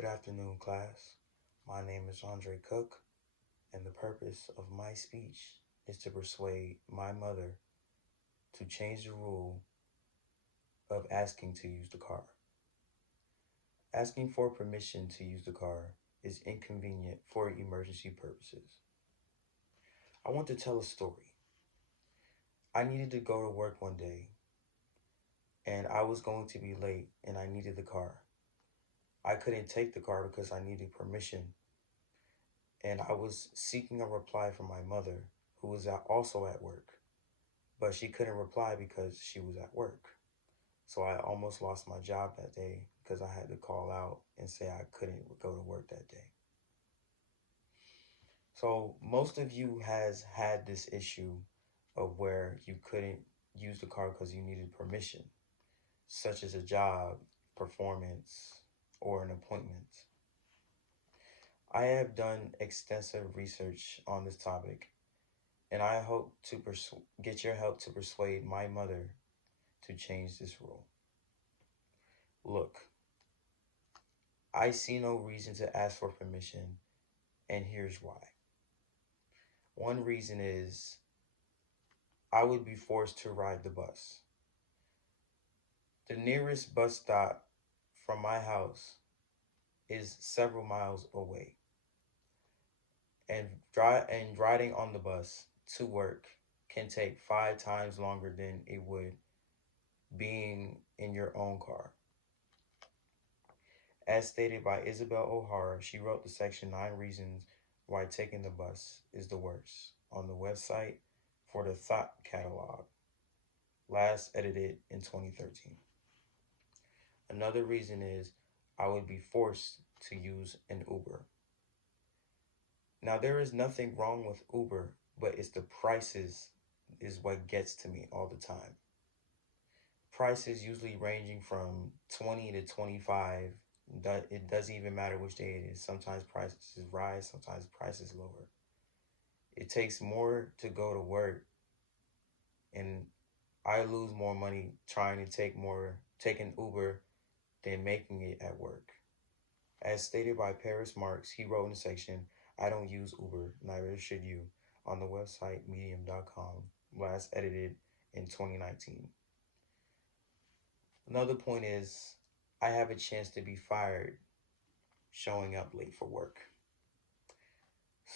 Good afternoon, class. My name is Andre Cook, and the purpose of my speech is to persuade my mother to change the rule of asking to use the car. Asking for permission to use the car is inconvenient for emergency purposes. I want to tell a story. I needed to go to work one day, and I was going to be late, and I needed the car. I couldn't take the car because I needed permission, and I was seeking a reply from my mother, who was also at work, but she couldn't reply because she was at work. So I almost lost my job that day because I had to call out and say I couldn't go to work that day. So most of you has had this issue of where you couldn't use the car because you needed permission, such as a job, performance, or an appointment. I have done extensive research on this topic, and I hope to get your help to persuade my mother to change this rule. Look, I see no reason to ask for permission, and here's why. One reason is I would be forced to ride the bus. The nearest bus stop from my house is several miles away, and riding on the bus to work can take 5 times longer than it would being in your own car. As stated by Isabel O'Hara, she wrote the section 9 Reasons Why Taking the Bus is the Worst on the website for the Thought Catalog, last edited in 2013. Another reason is I would be forced to use an Uber. Now, there is nothing wrong with Uber, but it's the prices is what gets to me all the time. Prices usually ranging from 20 to 25. It doesn't even matter which day it is. Sometimes prices rise, sometimes prices lower. It takes more to go to work, and I lose more money trying to take an Uber than making it at work. As stated by Paris Marx, he wrote in the section, I don't use Uber, neither should you, on the website medium.com, last edited in 2019. Another point is I have a chance to be fired showing up late for work.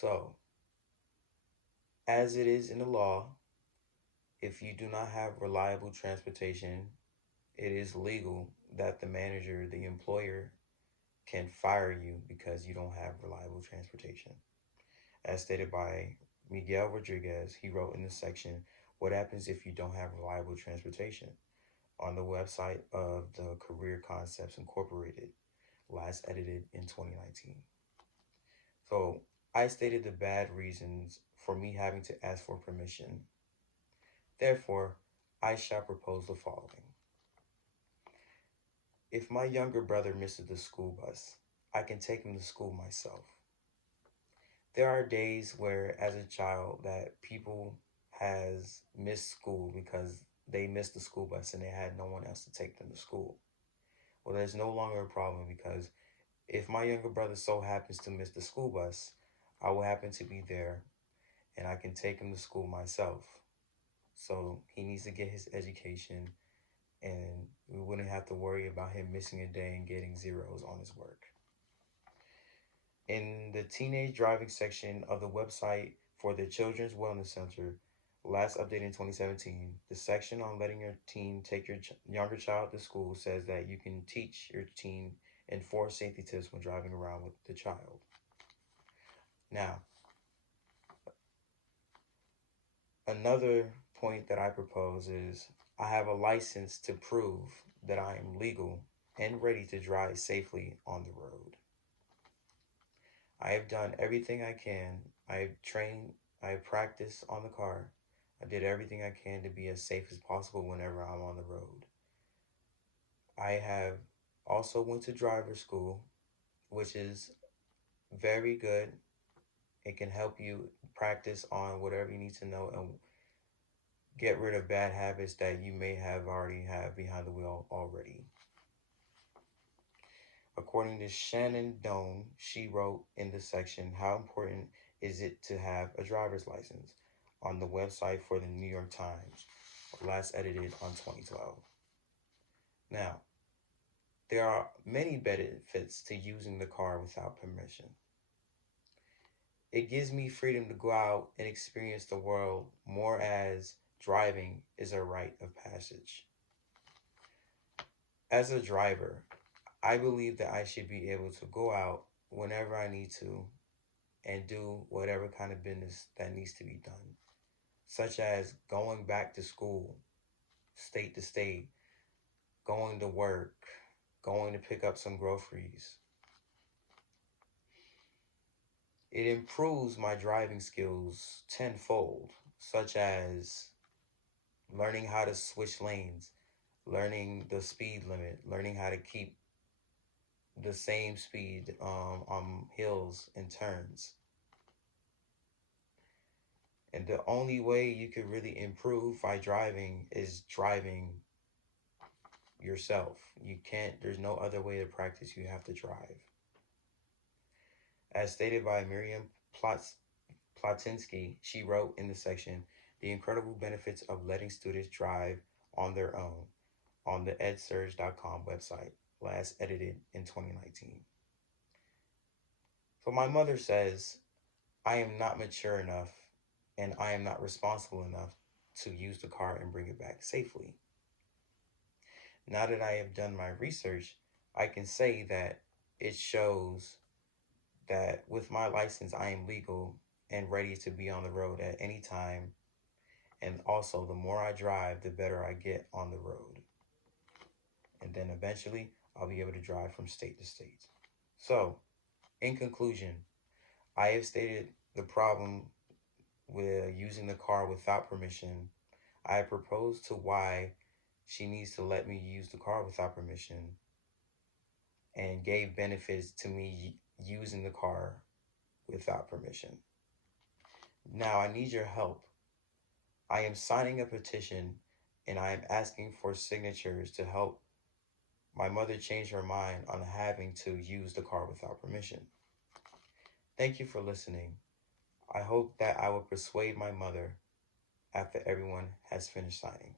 So, as it is in the law, if you do not have reliable transportation, it is legal that the manager, the employer, can fire you because you don't have reliable transportation. As stated by Miguel Rodriguez, he wrote in this section, what happens if you don't have reliable transportation? On the website of the Career Concepts Incorporated, last edited in 2019. So I stated the bad reasons for me having to ask for permission. Therefore, I shall propose the following. If my younger brother misses the school bus, I can take him to school myself. There are days where, as a child, that people has missed school because they missed the school bus and they had no one else to take them to school. Well, there's no longer a problem because if my younger brother so happens to miss the school bus, I will happen to be there and I can take him to school myself. So he needs to get his education, and we wouldn't have to worry about him missing a day and getting zeros on his work. In the teenage driving section of the website for the Children's Wellness Center, last updated in 2017, the section on letting your teen take your younger child to school says that you can teach your teen and 4 safety tips when driving around with the child. Now, another point that I propose is I have a license to prove that I am legal and ready to drive safely on the road. I have done everything I can. I have trained, I have practiced on the car. I did everything I can to be as safe as possible whenever I'm on the road. I have also went to driver school, which is very good. It can help you practice on whatever you need to know and get rid of bad habits that you may have already have behind the wheel already. According to Shannon Doan, she wrote in the section, "How important is it to have a driver's license?" on the website for the New York Times, last edited on 2012. Now, there are many benefits to using the car without permission. It gives me freedom to go out and experience the world more, as driving is a rite of passage. As a driver, I believe that I should be able to go out whenever I need to and do whatever kind of business that needs to be done, such as going back to school, state to state, going to work, going to pick up some groceries. It improves my driving skills tenfold, such as learning how to switch lanes, learning the speed limit, learning how to keep the same speed on hills and turns. And the only way you could really improve by driving is driving yourself. You can't, there's no other way to practice. You have to drive. As stated by Miriam Platinsky, she wrote in the section, "The incredible benefits of letting students drive on their own," on the edsurge.com website, last edited in 2019. So my mother says, "I am not mature enough and I am not responsible enough to use the car and bring it back safely." Now that I have done my research, I can say that it shows that with my license, I am legal and ready to be on the road at any time. And also, the more I drive, the better I get on the road. And then eventually, I'll be able to drive from state to state. So, in conclusion, I have stated the problem with using the car without permission. I have proposed to why she needs to let me use the car without permission, and gave benefits to me using the car without permission. Now I need your help. I am signing a petition and I am asking for signatures to help my mother change her mind on having to use the car without permission. Thank you for listening. I hope that I will persuade my mother after everyone has finished signing.